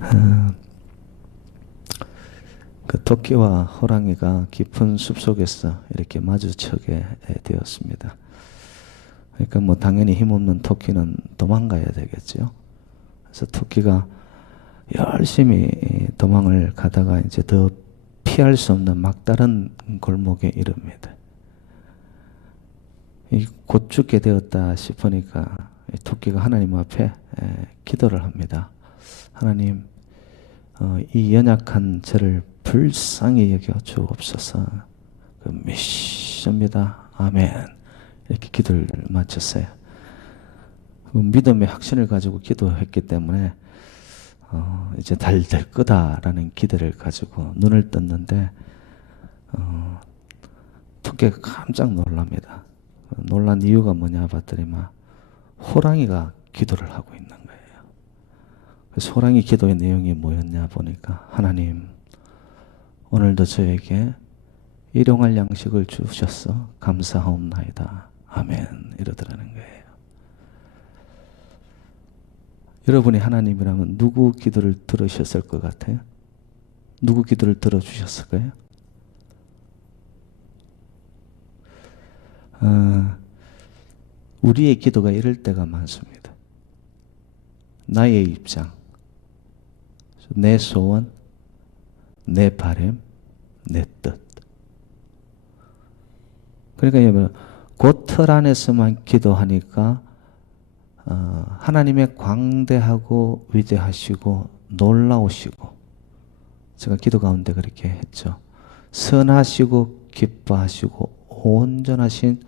어, 그 토끼와 호랑이가 깊은 숲속에서 이렇게 마주치게 되었습니다. 그러니까 뭐 당연히 힘없는 토끼는 도망가야 되겠죠. 그래서 토끼가 열심히 도망을 가다가 이제 더 피할 수 없는 막다른 골목에 이릅니다. 곧 죽게 되었다 싶으니까 토끼가 하나님 앞에 기도를 합니다. 하나님, 이 연약한 저를 불쌍히 여겨 주옵소서. 그 메시아입니다. 아멘. 이렇게 기도를 마쳤어요. 믿음의 확신을 가지고 기도했기 때문에 이제 잘 될 거다라는 기대를 가지고 눈을 떴는데 토끼가 깜짝 놀랍니다. 놀란 이유가 뭐냐 봤더니만 호랑이가 기도를 하고 있는 거예요. 그래서 호랑이 기도의 내용이 뭐였냐 보니까 하나님, 오늘도 저에게 일용할 양식을 주셔서 감사하옵나이다. 아멘. 이러더라는 거예요. 여러분이 하나님이라면 누구 기도를 들으셨을 것 같아요? 누구 기도를 들어주셨을까요? 우리의 기도가 이럴 때가 많습니다. 나의 입장, 내 소원, 내 바람, 내 뜻. 그러니까 그 틀 안에서만 기도하니까 하나님의 광대하고 위대하시고 놀라우시고, 제가 기도 가운데 그렇게 했죠. 선하시고 기뻐하시고 온전하신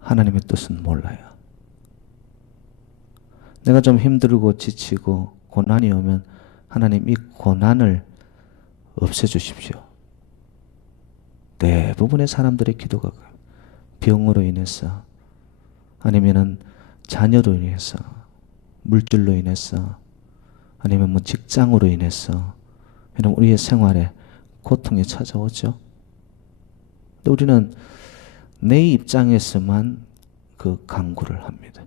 하나님의 뜻은 몰라요. 내가 좀 힘들고 지치고 고난이 오면 하나님 이 고난을 없애주십시오. 대부분의 사람들의 기도가 병으로 인해서, 아니면은 자녀로 인해서, 물질로 인해서, 아니면 뭐 직장으로 인해서, 이런 우리의 생활에 고통이 찾아오죠. 근데 우리는 내 입장에서만 그 간구를 합니다.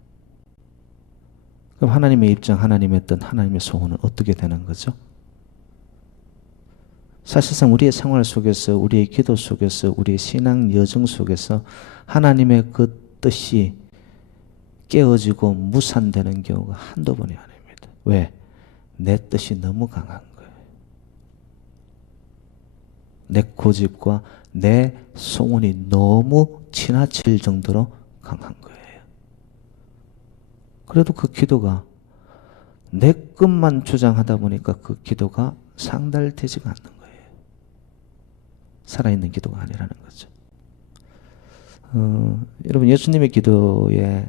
그럼 하나님의 입장, 하나님의 뜻, 하나님의 소원은 어떻게 되는 거죠? 사실상 우리의 생활 속에서, 우리의 기도 속에서, 우리의 신앙 여정 속에서 하나님의 그 뜻이 깨어지고 무산되는 경우가 한두 번이 아닙니다. 왜? 내 뜻이 너무 강한 거예요. 내 고집과 내 소원이 너무 지나칠 정도로 강한 거예요. 그래도 그 기도가 내 것만 주장하다 보니까 그 기도가 상달되지가 않는 거예요. 살아있는 기도가 아니라는 거죠. 여러분, 예수님의 기도의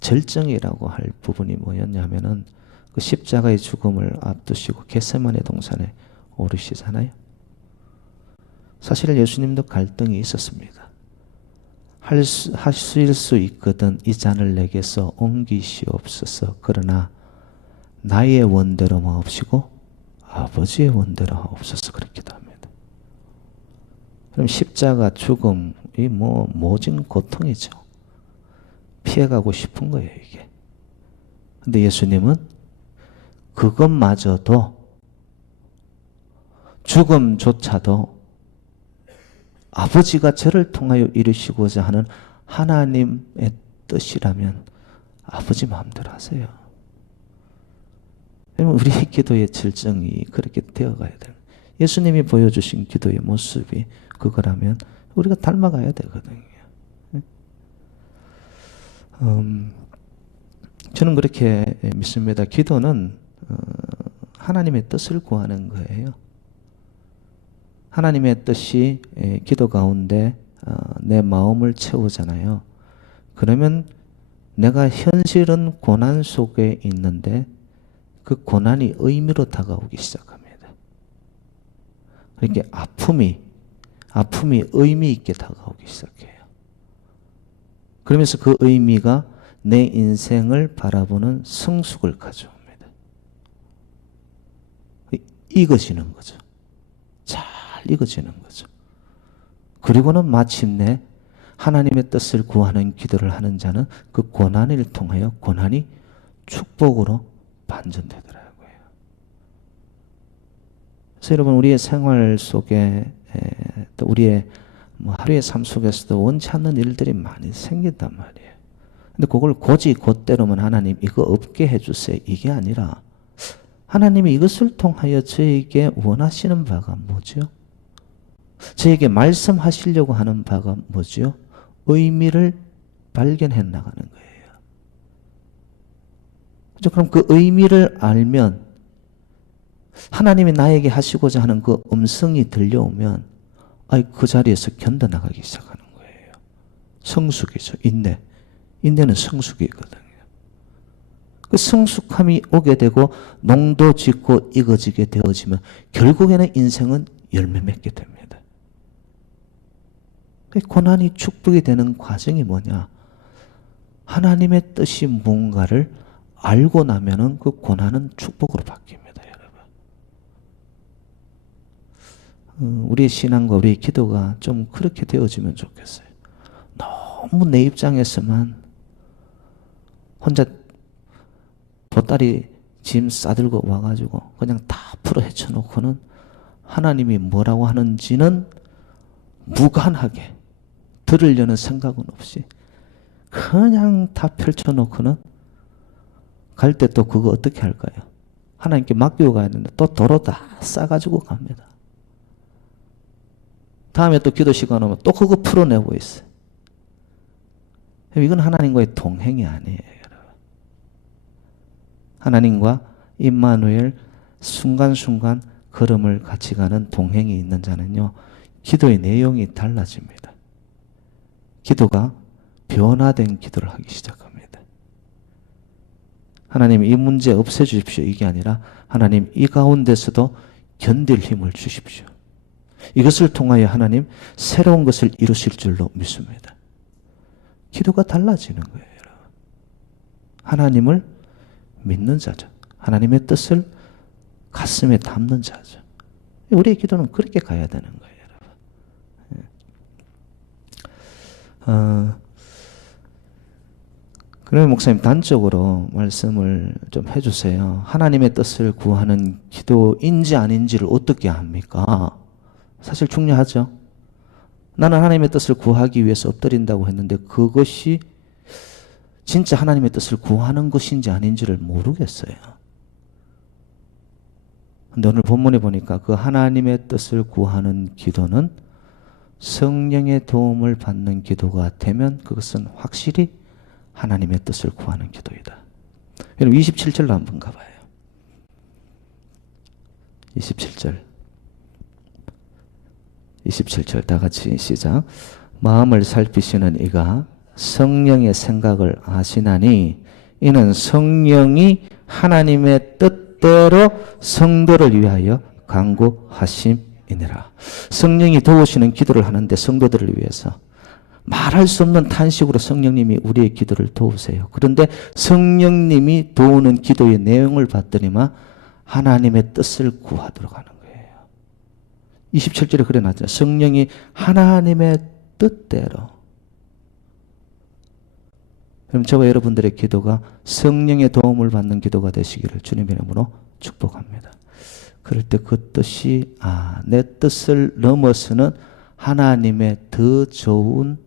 절정이라고 할 부분이 뭐였냐면은 그 십자가의 죽음을 앞두시고 겟세마네 동산에 오르시잖아요. 사실 예수님도 갈등이 있었습니다. 하실 수 있거든 이 잔을 내게서 옮기시옵소서. 그러나 나의 원대로 마옵시고 아버지의 원대로 하옵소서. 그렇게 기도합니다. 그럼 십자가 죽음이 뭐 모진 고통이죠. 피해가고 싶은 거예요, 이게. 근데 예수님은 그것마저도, 죽음조차도 아버지가 저를 통하여 이루시고자 하는 하나님의 뜻이라면 아버지 마음대로 하세요. 우리의 기도의 질정이 그렇게 되어가야 돼요. 예수님이 보여주신 기도의 모습이 그거라면 우리가 닮아가야 되거든요. 저는 그렇게 믿습니다. 기도는 하나님의 뜻을 구하는 거예요. 하나님의 뜻이 기도 가운데 내 마음을 채우잖아요. 그러면 내가 현실은 고난 속에 있는데 그 고난이 의미로 다가오기 시작합니다. 그러니까 아픔이 의미 있게 다가오기 시작해요. 그러면서 그 의미가 내 인생을 바라보는 성숙을 가져옵니다. 익어지는 거죠. 잘 익어지는 거죠. 그리고는 마침내 하나님의 뜻을 구하는 기도를 하는 자는 그 고난을 통하여 고난이 축복으로 반전되더라고요. 그래서 여러분 우리의 생활 속에 또 우리의 뭐 하루의 삶 속에서도 원치 않는 일들이 많이 생긴단 말이에요. 근데 그걸 고지 곧대로면 하나님 이거 없게 해주세요. 이게 아니라 하나님이 이것을 통하여 저에게 원하시는 바가 뭐죠? 저에게 말씀하시려고 하는 바가 뭐죠? 의미를 발견해 나가는 거예요. 그렇죠? 그럼 그 의미를 알면 하나님이 나에게 하시고자 하는 그 음성이 들려오면 그 자리에서 견뎌나가기 시작하는 거예요. 성숙이죠. 인내. 인내는 성숙이거든요. 그 성숙함이 오게 되고 농도 짓고 익어지게 되어지면 결국에는 인생은 열매 맺게 됩니다. 고난이 축복이 되는 과정이 뭐냐? 하나님의 뜻이 뭔가를 알고 나면은 그 고난은 축복으로 바뀝니다. 우리의 신앙과 우리의 기도가 좀 그렇게 되어지면 좋겠어요. 너무 내 입장에서만 혼자 보따리 짐 싸들고 와가지고 그냥 다 풀어 헤쳐놓고는 하나님이 뭐라고 하는지는 무관하게 들으려는 생각은 없이 그냥 다 펼쳐놓고는 갈 때 또 그거 어떻게 할까요? 하나님께 맡기고 가야 되는데 또 도로 다 싸가지고 갑니다. 다음에 또 기도 시간 오면 또 그거 풀어내고 있어요. 이건 하나님과의 동행이 아니에요. 하나님과 임마누엘 순간순간 걸음을 같이 가는 동행이 있는 자는요. 기도의 내용이 달라집니다. 기도가 변화된 기도를 하기 시작합니다. 하나님 이 문제 없애주십시오. 이게 아니라 하나님 이 가운데서도 견딜 힘을 주십시오. 이것을 통하여 하나님 새로운 것을 이루실 줄로 믿습니다. 기도가 달라지는 거예요. 하나님을 믿는 자죠. 하나님의 뜻을 가슴에 담는 자죠. 우리의 기도는 그렇게 가야 되는 거예요. 그러면 목사님 단적으로 말씀을 좀 해주세요. 하나님의 뜻을 구하는 기도인지 아닌지를 어떻게 합니까? 사실 중요하죠. 나는 하나님의 뜻을 구하기 위해서 엎드린다고 했는데 그것이 진짜 하나님의 뜻을 구하는 것인지 아닌지를 모르겠어요. 근데 오늘 본문에 보니까 그 하나님의 뜻을 구하는 기도는 성령의 도움을 받는 기도가 되면 그것은 확실히 하나님의 뜻을 구하는 기도이다. 여러분 27절로 한번 가봐요. 27절 다 같이 시작. 마음을 살피시는 이가 성령의 생각을 아시나니 이는 성령이 하나님의 뜻대로 성도를 위하여 간구하심이니라. 성령이 도우시는 기도를 하는데 성도들을 위해서 말할 수 없는 탄식으로 성령님이 우리의 기도를 도우세요. 그런데 성령님이 도우는 기도의 내용을 봤더니만 하나님의 뜻을 구하도록 하는 거예요. 27절에 그래 놨잖아요. 성령이 하나님의 뜻대로. 그럼 저와 여러분들의 기도가 성령의 도움을 받는 기도가 되시기를 주님의 이름으로 축복합니다. 그럴 때 그 뜻이 내 뜻을 넘어서는 하나님의 더 좋은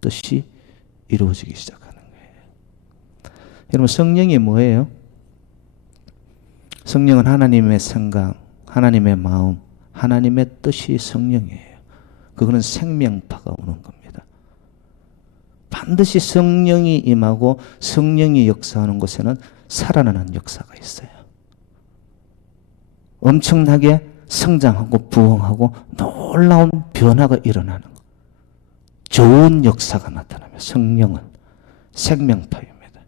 뜻이 이루어지기 시작하는 거예요. 여러분 성령이 뭐예요? 성령은 하나님의 생각, 하나님의 마음, 하나님의 뜻이 성령이에요. 그거는 생명파가 오는 겁니다. 반드시 성령이 임하고 성령이 역사하는 곳에는 살아나는 역사가 있어요. 엄청나게 성장하고 부흥하고 놀라운 변화가 일어나는 것. 좋은 역사가 나타나며 성령은 생명파입니다.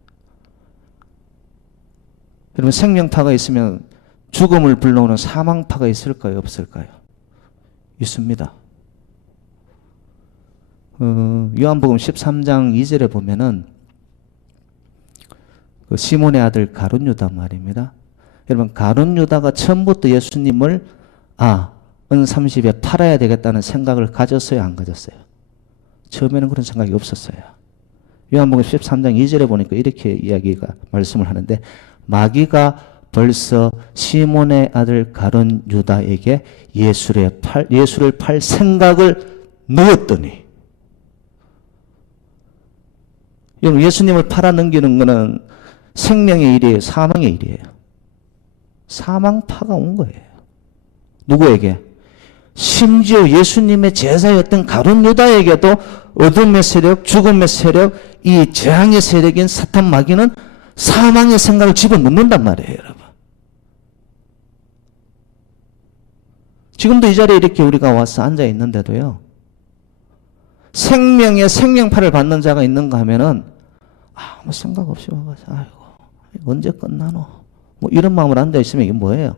여러분 생명파가 있으면 죽음을 불러오는 사망파가 있을까요? 없을까요? 있습니다. 요한복음 13장 2절에 보면은 그 시몬의 아들 가룟 유다 말입니다. 여러분 가룟 유다가 처음부터 예수님을 은 30에 팔아야 되겠다는 생각을 가졌어요? 안 가졌어요? 처음에는 그런 생각이 없었어요. 요한복음 13장 2절에 보니까 이렇게 이야기가 말씀을 하는데 마귀가 벌써 시몬의 아들 가룟 유다에게 예수를 팔 생각을 넣었더니, 여러분, 예수님을 팔아넘기는 것은 생명의 일이에요, 사망의 일이에요? 사망파가 온 거예요. 누구에게? 심지어 예수님의 제자였던 가룟 유다에게도 어둠의 세력, 죽음의 세력, 이 재앙의 세력인 사탄 마귀는 사망의 생각을 집어넣는단 말이에요, 여러분. 지금도 이 자리에 이렇게 우리가 와서 앉아 있는데도요, 생명의 생명파를 받는 자가 있는가 하면은 아무 생각 없이 와가지고, 아이고, 언제 끝나노? 뭐 이런 마음으로 앉아 있으면 이게 뭐예요?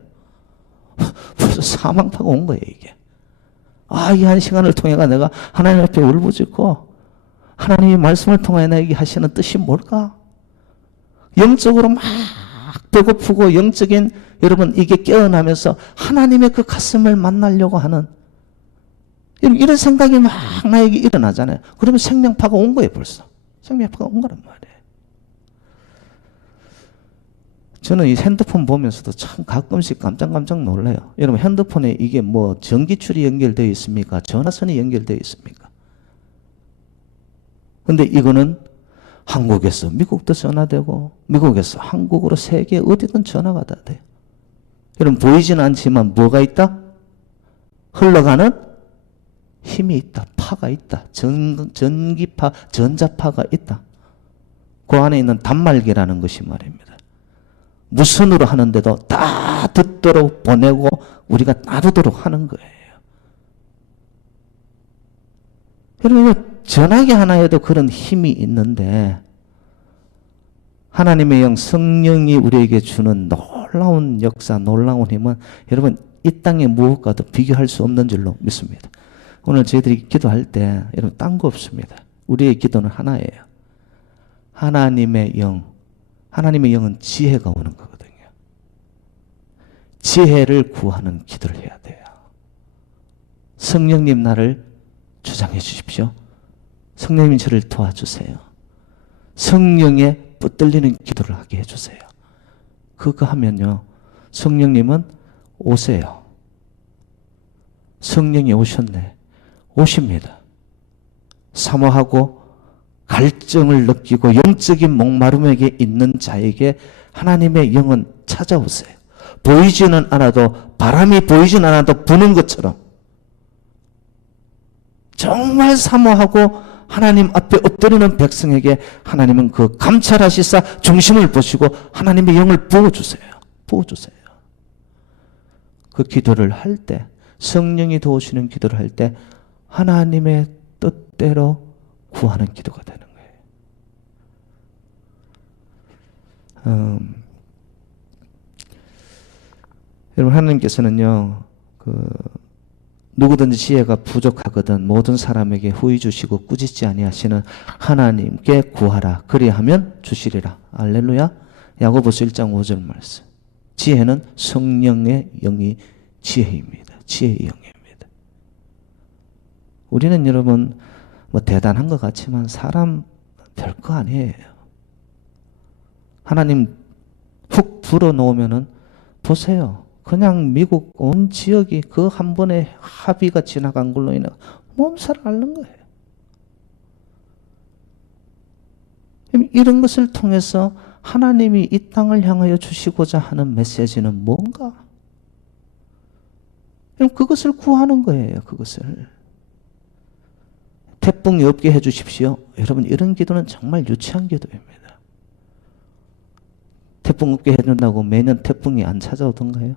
벌써 사망파가 온 거예요, 이게. 이 한 시간을 통해가 내가 하나님 앞에 울부짖고 하나님의 말씀을 통해 나에게 하시는 뜻이 뭘까? 영적으로 막 배고프고 영적인, 여러분, 이게 깨어나면서 하나님의 그 가슴을 만나려고 하는 이런 생각이 막 나에게 일어나잖아요. 그러면 생명파가 온 거예요, 벌써. 생명파가 온 거란 말이에요. 저는 이 핸드폰 보면서도 참 가끔씩 깜짝 놀라요. 여러분, 핸드폰에 이게 뭐 전기줄이 연결되어 있습니까? 전화선이 연결되어 있습니까? 근데 이거는 한국에서 미국도 전화되고, 미국에서 한국으로 세계 어디든 전화가 다 돼요. 여러분, 보이지는 않지만 뭐가 있다? 흘러가는 힘이 있다. 파가 있다. 전기파, 전자파가 있다. 그 안에 있는 단말기라는 것이 말입니다. 무선으로 하는데도 다 듣도록 보내고 우리가 따르도록 하는 거예요. 여러분, 전화기 하나에도 그런 힘이 있는데, 하나님의 영, 성령이 우리에게 주는 놀라운 역사, 놀라운 힘은 여러분, 이 땅의 무엇과도 비교할 수 없는 줄로 믿습니다. 오늘 저희들이 기도할 때 여러분, 딴 거 없습니다. 우리의 기도는 하나예요. 하나님의 영, 하나님의 영은 지혜가 오는 거거든요. 지혜를 구하는 기도를 해야 돼요. 성령님, 나를 주장해 주십시오. 성령님, 저를 도와주세요. 성령에 붙들리는 기도를 하게 해주세요. 그거 하면요, 성령님은 오세요. 성령이 오셨네. 오십니다. 사모하고 갈증을 느끼고 영적인 목마름에게 있는 자에게 하나님의 영은 찾아오세요. 보이지는 않아도, 바람이 보이지는 않아도 부는 것처럼 정말 사모하고 하나님 앞에 엎드리는 백성에게 하나님은 그 감찰하시사 중심을 보시고 하나님의 영을 부어주세요. 부어주세요. 그 기도를 할 때, 성령이 도우시는 기도를 할 때 하나님의 뜻대로 구하는 기도가 되는 거예요. 여러분, 하나님께서는요, 누구든지 지혜가 부족하거든 모든 사람에게 후히 주시고 꾸짖지 아니하시는 하나님께 구하라. 그리하면 주시리라. 할렐루야. 야고보서 1장 5절 말씀. 지혜는 성령의 영이 지혜입니다. 지혜의 영입니다. 우리는 여러분 뭐 대단한 것 같지만 사람 별거 아니에요. 하나님 훅 불어놓으면은 보세요. 그냥 미국 온 지역이 그 한 번의 합의가 지나간 걸로 인해 몸살을 앓는 거예요. 이런 것을 통해서 하나님이 이 땅을 향하여 주시고자 하는 메시지는 뭔가? 그것을 구하는 거예요. 그것을. 태풍이 없게 해주십시오. 여러분, 이런 기도는 정말 유치한 기도입니다. 태풍 없게 해준다고 매년 태풍이 안 찾아오던가요?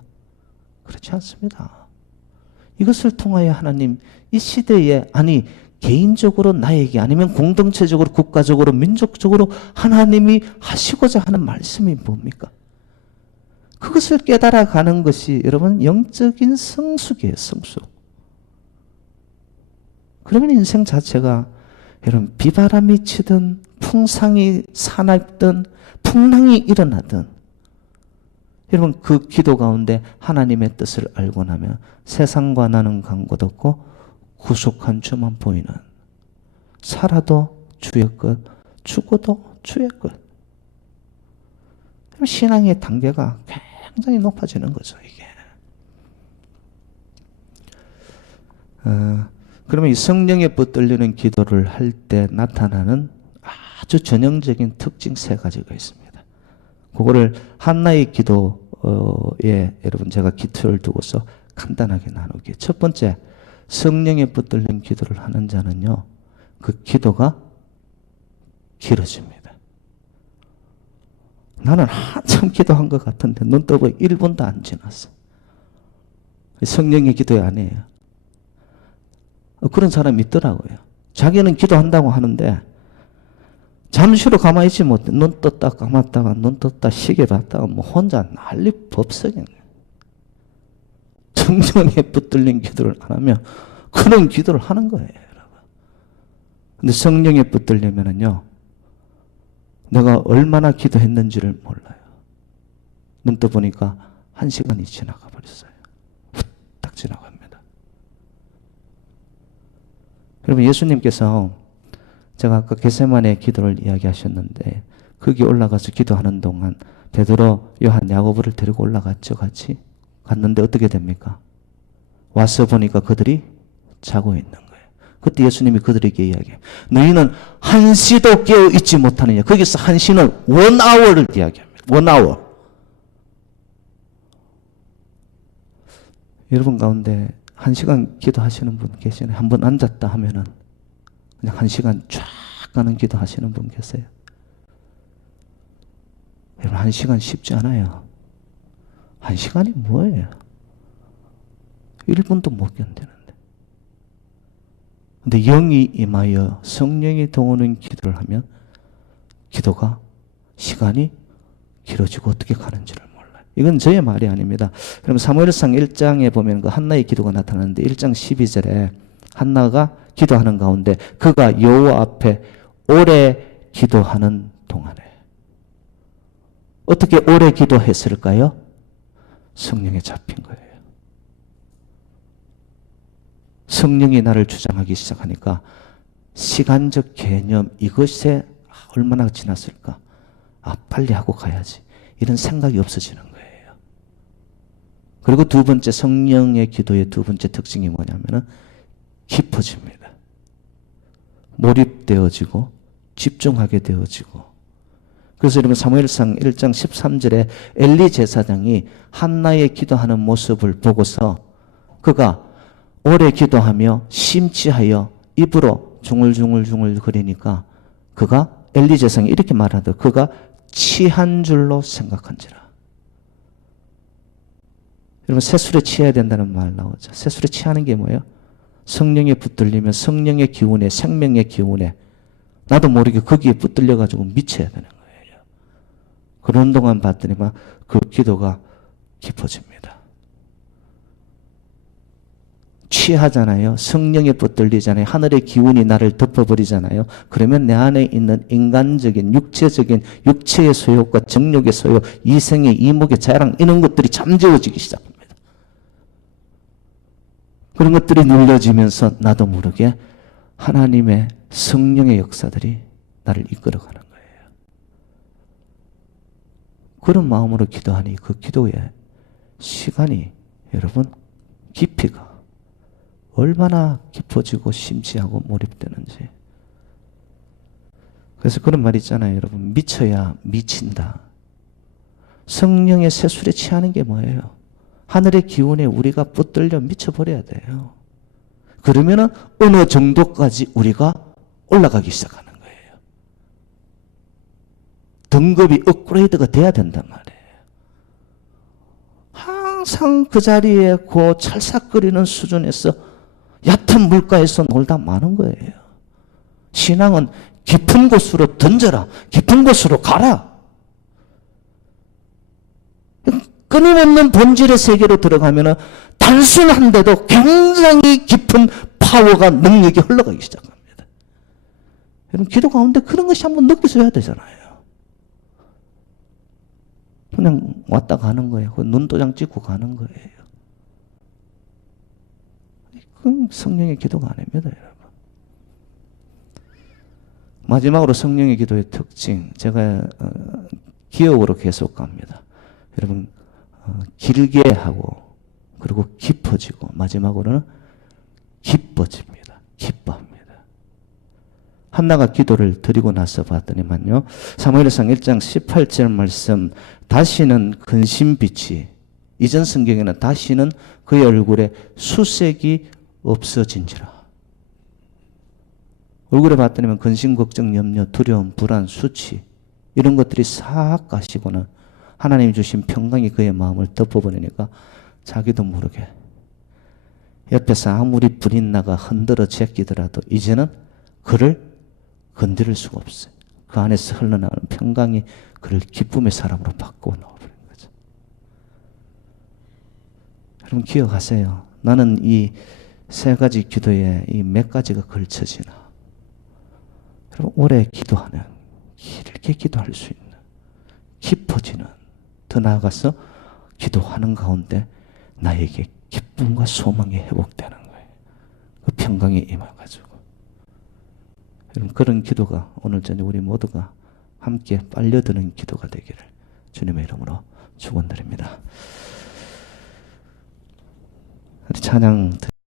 그렇지 않습니다. 이것을 통하여 하나님 이 시대에, 아니 개인적으로 나에게, 아니면 공동체적으로, 국가적으로, 민족적으로 하나님이 하시고자 하는 말씀이 뭡니까? 그것을 깨달아가는 것이 여러분 영적인 성숙이에요. 성숙. 그러면 인생 자체가 여러분 비바람이 치든 풍상이 사납든 풍랑이 일어나든 여러분 그 기도 가운데 하나님의 뜻을 알고 나면 세상과 나는 간곳 없고 구속한 주만 보이는, 살아도 주의 것, 죽어도 주의 것. 신앙의 단계가 굉장히 높아지는 거죠, 이게. 그러면 이 성령의 붙들리는 기도를 할 때 나타나는 아주 전형적인 특징 세 가지가 있습니다. 그거를 한나의 기도에 여러분 제가 기초를 두고서 간단하게 나누기. 첫 번째, 성령에 붙들린 기도를 하는 자는요, 그 기도가 길어집니다. 나는 한참 기도한 것 같은데 눈 뜨고 1분도 안 지났어. 성령의 기도에 아니에요. 그런 사람이 있더라고요. 자기는 기도한다고 하는데 잠시로 가만히 있지 못해. 눈 떴다 감았다가 눈 떴다 시계 봤다가 뭐 혼자 난리 법석이네. 성령에 붙들린 기도를 안 하면 그런 기도를 하는 거예요, 여러분. 근데 성령에 붙들려면은요, 내가 얼마나 기도했는지를 몰라요. 눈 떠보니까 1시간이 지나가 버렸어요. 후딱 지나갑니다. 여러분, 예수님께서 제가 아까 겟세마네 기도를 이야기하셨는데 거기 올라가서 기도하는 동안 베드로, 요한, 야고보를 데리고 올라갔죠, 같이. 갔는데 어떻게 됩니까? 와서 보니까 그들이 자고 있는 거예요. 그때 예수님이 그들에게 이야기해요. 너희는 한시도 깨어 있지 못하느냐. 거기서 한시는 1hour를 이야기합니다. 1hour. 여러분 가운데 1시간 기도하시는 분 계시나요? 한번 앉았다 하면은 그냥 1시간 쫙 가는 기도하시는 분 계세요? 여러분 1시간 쉽지 않아요. 1시간이 뭐예요? 1분도 못 견디는데. 근데 영이 임하여 성령이 동하는 기도를 하면 기도가 시간이 길어지고 어떻게 가는지를 몰라요. 이건 저의 말이 아닙니다. 그럼 사무엘상 1장에 보면 그 한나의 기도가 나타나는데 1장 12절에 한나가 기도하는 가운데 그가 여호와 앞에 오래 기도하는 동안에 어떻게 오래 기도했을까요? 성령에 잡힌 거예요. 성령이 나를 주장하기 시작하니까 시간적 개념 이것에 얼마나 지났을까? 아, 빨리 하고 가야지. 이런 생각이 없어지는 거예요. 그리고 두 번째 성령의 기도의 두 번째 특징이 뭐냐면은 깊어집니다. 몰입되어지고 집중하게 되어지고. 그래서 여러분 사무엘상 1장 13절에 엘리 제사장이 한나의 기도하는 모습을 보고서 그가 오래 기도하며 심취하여 입으로 중얼중얼 거리니까 그가 엘리 제사장이 이렇게 말하더라고요. 그가 취한 줄로 생각한지라. 여러분 세술에 취해야 된다는 말 나오죠. 세술에 취하는 게 뭐예요? 성령에 붙들리면 성령의 기운에 생명의 기운에 나도 모르게 거기에 붙들려 가지고 미쳐야 되는 거예요. 그런 동안 봤더니만 그 기도가 깊어집니다. 취하잖아요. 성령에 붙들리잖아요. 하늘의 기운이 나를 덮어버리잖아요. 그러면 내 안에 있는 인간적인 육체적인 육체의 소욕과 정욕의 소욕, 이생의 이목의 자랑 이런 것들이 잠재워지기 시작합니다. 그런 것들이 눌려지면서 나도 모르게 하나님의 성령의 역사들이 나를 이끌어가는 거예요. 그런 마음으로 기도하니 그 기도의 시간이 여러분 깊이가 얼마나 깊어지고 심취하고 몰입되는지. 그래서 그런 말 있잖아요, 여러분. 미쳐야 미친다. 성령의 세술에 취하는 게 뭐예요? 하늘의 기운에 우리가 붙들려 미쳐버려야 돼요. 그러면은 어느 정도까지 우리가 올라가기 시작하는 거예요. 등급이 업그레이드가 돼야 된단 말이에요. 항상 그 자리에 그 찰싹거리는 수준에서 얕은 물가에서 놀다 마는 거예요. 신앙은 깊은 곳으로 던져라. 깊은 곳으로 가라. 끊임없는 본질의 세계로 들어가면 단순한데도 굉장히 깊은 파워가 능력이 흘러가기 시작합니다. 여러분 기도 가운데 그런 것이 한번 느껴져야 되잖아요. 그냥 왔다 가는 거예요. 눈도장 찍고 가는 거예요. 그건 성령의 기도가 아닙니다, 여러분. 마지막으로 성령의 기도의 특징, 제가 기억으로 계속 갑니다. 여러분 길게 하고 그리고 깊어지고 마지막으로는 기뻐집니다. 기뻐합니다. 한나가 기도를 드리고 나서 봤더니만요. 사무엘상 1장 18절 말씀 다시는 근심빛이 이전 성경에는 다시는 그의 얼굴에 수색이 없어진지라. 얼굴에 봤더니만 근심, 걱정, 염려, 두려움, 불안, 수치 이런 것들이 싹 가시고는 하나님이 주신 평강이 그의 마음을 덮어버리니까 자기도 모르게 옆에서 아무리 불인 나가 흔들어 제끼더라도 이제는 그를 건드릴 수가 없어요. 그 안에서 흘러나가는 평강이 그를 기쁨의 사람으로 바꾸어 놓아버린 거죠. 여러분 기억하세요. 나는 이 세 가지 기도에 이 몇 가지가 걸쳐지나. 여러분 오래 기도하는, 길게 기도할 수 있는, 깊어지는, 더 나아가서 기도하는 가운데 나에게 기쁨과 소망이 회복되는 거예요. 그 평강이 임해가지고. 여러분 그런 기도가 오늘 저녁 우리 모두가 함께 빨려드는 기도가 되기를 주님의 이름으로 축원드립니다. 찬양